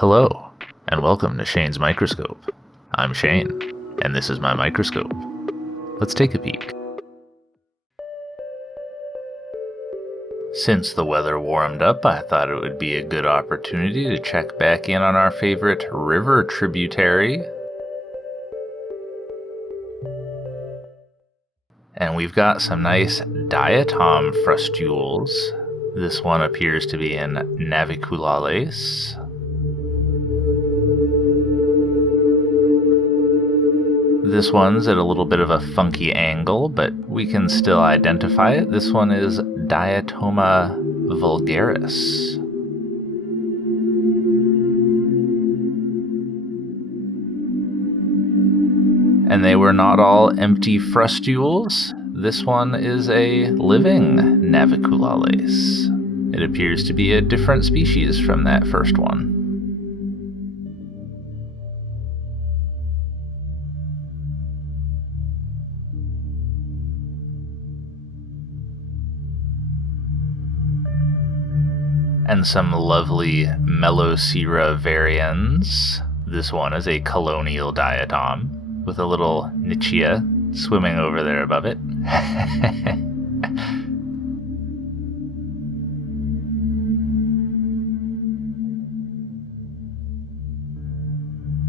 Hello, and welcome to Shane's Microscope. I'm Shane, and this is my microscope. Let's take a peek. Since the weather warmed up, I thought it would be a good opportunity to check back in on our favorite river tributary. And we've got some nice diatom frustules. This one appears to be in naviculales. This one's at a little bit of a funky angle, but we can still identify it. This one is Diatoma vulgaris. And they were not all empty frustules. This one is a living naviculales. It appears to be a different species from that first one. And some lovely Melocera varians. This one is a colonial diatom with a little nichia swimming over there above it.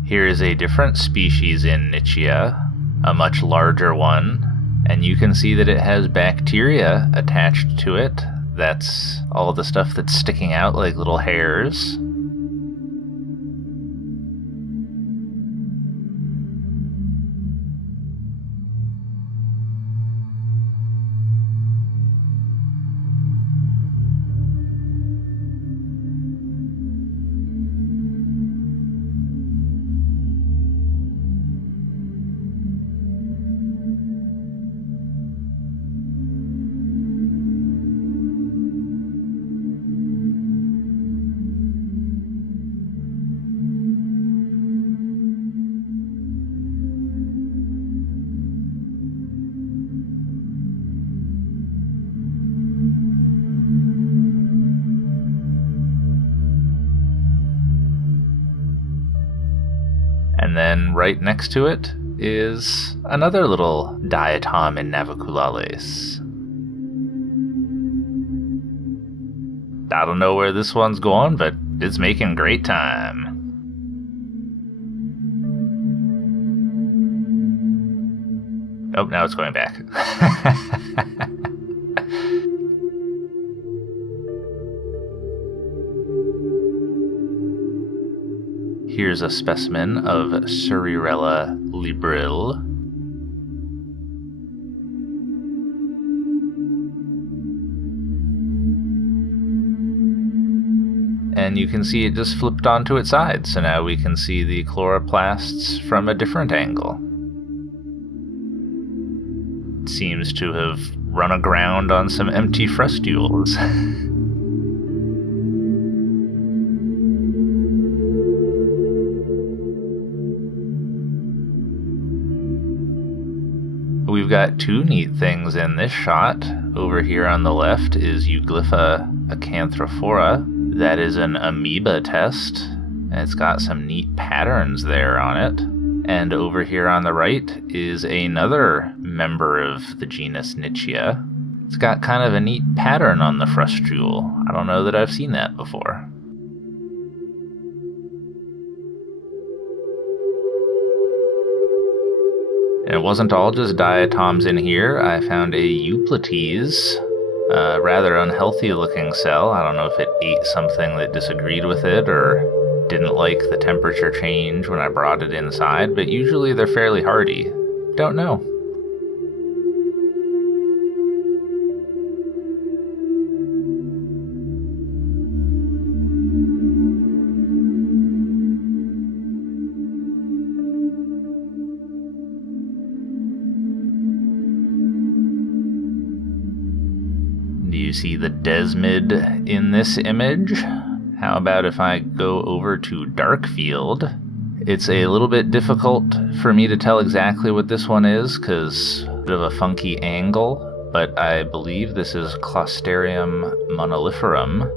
Here is a different species in nichia, a much larger one, and you can see that it has bacteria attached to it. That's all the stuff that's sticking out like little hairs. And then right next to it is another little diatom in naviculales. I don't know where this one's going, but it's making great time. Oh, now it's going back. Here's a specimen of Cerirella libril. And you can see it just flipped onto its side, so now we can see the chloroplasts from a different angle. It seems to have run aground on some empty frustules. We've got two neat things in this shot. Over here on the left is Euglypha acanthophora. That is an amoeba test, and it's got some neat patterns there on it. And over here on the right is another member of the genus Nichia. It's got kind of a neat pattern on the frustule. I don't know that I've seen that before. And it wasn't all just diatoms in here. I found a Euplates, a rather unhealthy looking cell. I don't know if it ate something that disagreed with it or didn't like the temperature change when I brought it inside, but usually they're fairly hardy. Don't know. Do you see the desmid in this image? How about if I go over to Darkfield? It's a little bit difficult for me to tell exactly what this one is because of a funky angle, but I believe this is Closterium monoliferum.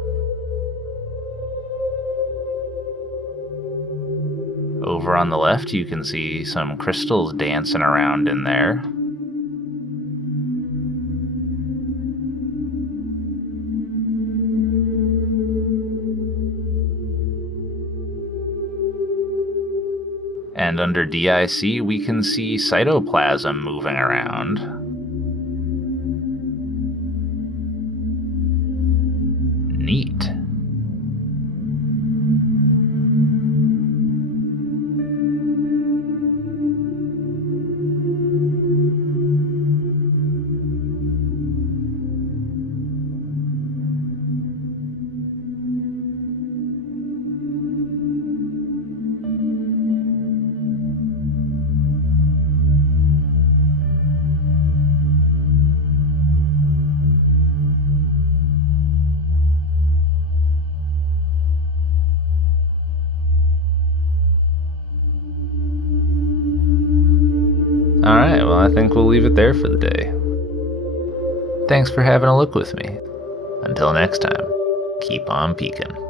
Over on the left, you can see some crystals dancing around in there. And under DIC, we can see cytoplasm moving around. Neat. Alright, well, I think we'll leave it there for the day. Thanks for having a look with me. Until next time, keep on peeking.